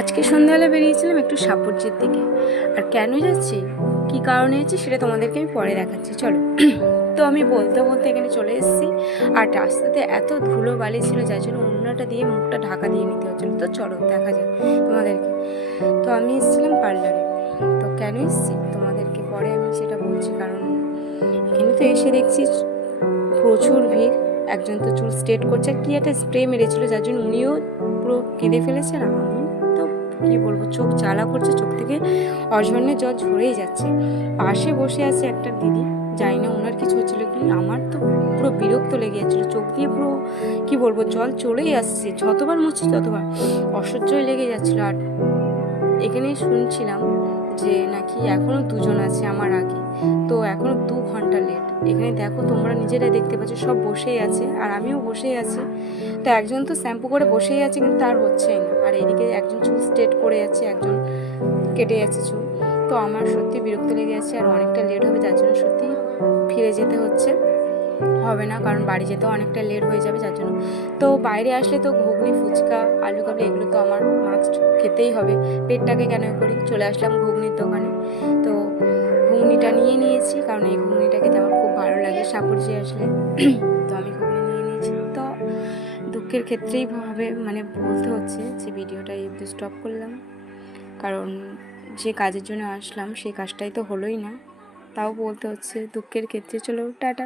আজকে সন্ধ্যাবেলা বেরিয়েছিলাম একটু সাপুরজির দিকে। আর কেন যাচ্ছি, কী কারণে যাচ্ছি সেটা তোমাদেরকে আমি পরে দেখাচ্ছি, চলো। তো আমি বলতে বলতে এখানে চলে এসেছি। আর রাস্তাতে এত ধুলো বালি ছিল, যার জন্য ওড়নাটা দিয়ে মুখটা ঢাকা দিয়ে নিতে হচ্ছিলো। তো চলো দেখা যায় তোমাদেরকে। তো আমি এসেছিলাম পার্লারে। তো কেন এসেছি তোমাদেরকে পরে আমি সেটা বলছি, কারণ এখানে তো এসে দেখছি প্রচুর ভিড়। একজন তো চুল স্ট্রেট করছে, কি একটা স্প্রে মেরেছিল যার জন্য উনিও পুরো কেঁদে ফেলেছেন। আমি তো কী বলবো, চোখ জ্বালা করছে, চোখ থেকে অঝর্ণের জল ঝরেই যাচ্ছে। পাশে বসে আছে একটা দিদি, জানি না ওনার কিছু হচ্ছিল কি, আমার তো পুরো বিরক্ত লেগে যাচ্ছিলো, চোখ দিয়ে পুরো কী বলবো জল চলেই আসছে, যতবার মুছছি ততবার অসহ্যই লেগে যাচ্ছিলো। আর এখানেই শুনছিলাম যে নাকি এখনও দুজন আছে আমার আগে, তো এখনও 2 ঘন্টা লেট। এখানে দেখো তোমরা নিজেরাই দেখতে পাচ্ছ, সব বসেই আছে আর আমিও বসেই আছি। তো একজন তো শ্যাম্পু করে বসেই আছে, কিন্তু তার হচ্ছেই না। আর এদিকে একজন চুল স্ট্রেট করে যাচ্ছে, একজন কেটে যাচ্ছে চুল। তো আমার সত্যি বিরক্ত লেগে যাচ্ছে, আর অনেকটা লেট হবে, যার জন্য সত্যি ফিরে যেতে হচ্ছে। হবে না, কারণ বাড়ি যেতেও অনেকটা লেট হয়ে যাবে, যার জন্য। তো বাইরে আসলে তো ঘুগনি, ফুচকা, আলু কাবলি এগুলো তো আমার মাস্ট খেতেই হবে। পেটটাকে কেন করি, চলে আসলাম ঘুগনির দোকানে। তো ঘুগনিটা নিয়ে নিয়েছি, কারণ এই ঘুগনিটা খেতে আমার খুব ভালো লাগে সাপুরজি আসলে। তো আমি ঘুগনি নিয়ে নিয়েছি। তো দুঃখের ক্ষেত্রেই ভাবে মানে বলতে হচ্ছে যে ভিডিওটা একটু স্টপ করলাম, কারণ যে কাজের জন্য আসলাম সেই কাজটাই তো হলোই না। তাও বলতে হচ্ছে দুঃখের ক্ষেত্রে। চলো টাটা।